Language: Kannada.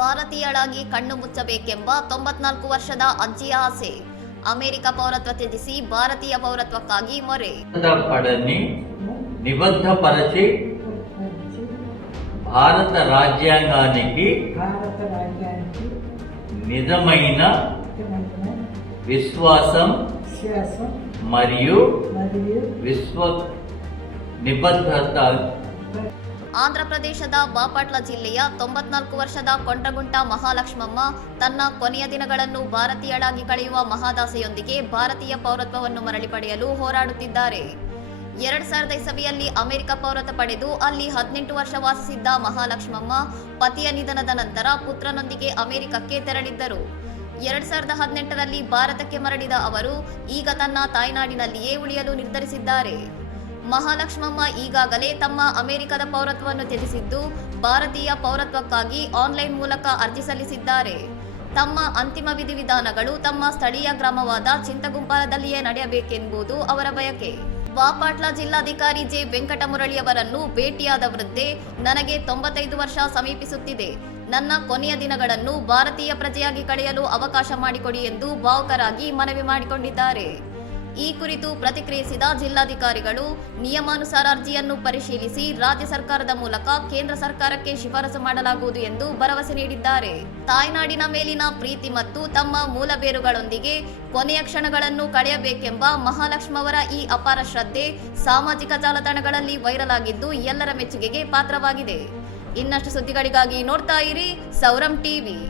ಭಾರತೀಯಳಾಗಿ ಕಣ್ಣು ಮುಚ್ಚಬೇಕೆಂಬ 94 ವರ್ಷದ ಅಜ್ಜಿಯ ಆಸೆ. ಅಮೆರಿಕ ಪೌರತ್ವ ತ್ಯಜಿಸಿ ಭಾರತೀಯ ಪೌರತ್ವಕ್ಕಾಗಿ ಮೊರೆ. పడని నిబద్ధపరచి భారత రాజ్యాంగానికి నిజమైన విశ్వాసం మరియు నిబద్ధత. ಆಂಧ್ರಪ್ರದೇಶದ ಬಾಪಟ್ಲ ಜಿಲ್ಲೆಯ 94 ವರ್ಷದ ಕೊಂಟಗುಂಟ ಮಹಾಲಕ್ಷ್ಮಮ್ಮ ತನ್ನ ಕೊನೆಯ ದಿನಗಳನ್ನು ಭಾರತೀಯಳಾಗಿ ಕಳೆಯುವ ಮಹಾದಾಸೆಯೊಂದಿಗೆ ಭಾರತೀಯ ಪೌರತ್ವವನ್ನು ಮರಳಿ ಪಡೆಯಲು ಹೋರಾಡುತ್ತಿದ್ದಾರೆ. 2000 ಇಸವಿಯಲ್ಲಿ ಅಮೆರಿಕ ಪೌರತ್ವ ಪಡೆದು ಅಲ್ಲಿ 18 ವರ್ಷ ವಾಸಿಸಿದ್ದ ಮಹಾಲಕ್ಷ್ಮಮ್ಮ ಪತಿಯ ನಿಧನದ ನಂತರ ಪುತ್ರನೊಂದಿಗೆ ಅಮೆರಿಕಕ್ಕೆ ತೆರಳಿದ್ದರು. 2018ರಲ್ಲಿ ಭಾರತಕ್ಕೆ ಮರಳಿದ ಅವರು ಈಗ ತನ್ನ ತಾಯ್ನಾಡಿನಲ್ಲಿಯೇ ಉಳಿಯಲು ನಿರ್ಧರಿಸಿದ್ದಾರೆ. ಮಹಾಲಕ್ಷ್ಮಮ್ಮ ಈಗಾಗಲೇ ತಮ್ಮ ಅಮೆರಿಕದ ಪೌರತ್ವವನ್ನು ತ್ಯಜಿಸಿದ್ದು ಭಾರತೀಯ ಪೌರತ್ವಕ್ಕಾಗಿ ಆನ್ಲೈನ್ ಮೂಲಕ ಅರ್ಜಿ ಸಲ್ಲಿಸಿದ್ದಾರೆ. ತಮ್ಮ ಅಂತಿಮ ವಿಧಿವಿಧಾನಗಳು ತಮ್ಮ ಸ್ಥಳೀಯ ಗ್ರಾಮವಾದ ಚಿಂತಗುಂಪಾಲದಲ್ಲಿಯೇ ನಡೆಯಬೇಕೆಂಬುದು ಅವರ ಬಯಕೆ. ಬಾಪಟ್ಲ ಜಿಲ್ಲಾಧಿಕಾರಿ ಜೆ ವೆಂಕಟಮುರಳಿಯವರನ್ನು ಭೇಟಿಯಾದ ವೃದ್ಧೆ, ನನಗೆ 95 ವರ್ಷ ಸಮೀಪಿಸುತ್ತಿದೆ. ನನ್ನ ಕೊನೆಯ ದಿನಗಳನ್ನು ಭಾರತೀಯ ಪ್ರಜೆಯಾಗಿ ಕಳೆಯಲು ಅವಕಾಶ ಮಾಡಿಕೊಡಿ ಎಂದು ಭಾವುಕರಾಗಿ ಮನವಿ ಮಾಡಿಕೊಂಡಿದ್ದಾರೆ. ಈ ಕುರಿತು ಪ್ರತಿಕ್ರಿಯಿಸಿದ ಜಿಲ್ಲಾಧಿಕಾರಿಗಳು, ನಿಯಮಾನುಸಾರ ಅರ್ಜಿಯನ್ನು ಪರಿಶೀಲಿಸಿ ರಾಜ್ಯ ಸರ್ಕಾರದ ಮೂಲಕ ಕೇಂದ್ರ ಸರ್ಕಾರಕ್ಕೆ ಶಿಫಾರಸು ಮಾಡಲಾಗುವುದು ಎಂದು ಭರವಸೆ ನೀಡಿದ್ದಾರೆ. ತಾಯ್ನಾಡಿನ ಮೇಲಿನ ಪ್ರೀತಿ ಮತ್ತು ತಮ್ಮ ಮೂಲ ಬೇರುಗಳೊಂದಿಗೆ ಕೊನೆಯ ಕ್ಷಣಗಳನ್ನು ಕಳೆಯಬೇಕೆಂಬ ಮಹಾಲಕ್ಷ್ಮವರ ಈ ಅಪಾರ ಶ್ರದ್ಧೆ ಸಾಮಾಜಿಕ ಜಾಲತಾಣಗಳಲ್ಲಿ ವೈರಲ್ ಆಗಿದ್ದು ಎಲ್ಲರ ಮೆಚ್ಚುಗೆಗೆ ಪಾತ್ರವಾಗಿದೆ. ಇನ್ನಷ್ಟು ಸುದ್ದಿಗಳಿಗಾಗಿ ನೋಡ್ತಾ ಇರಿ ಸೌರಂ ಟಿವಿ.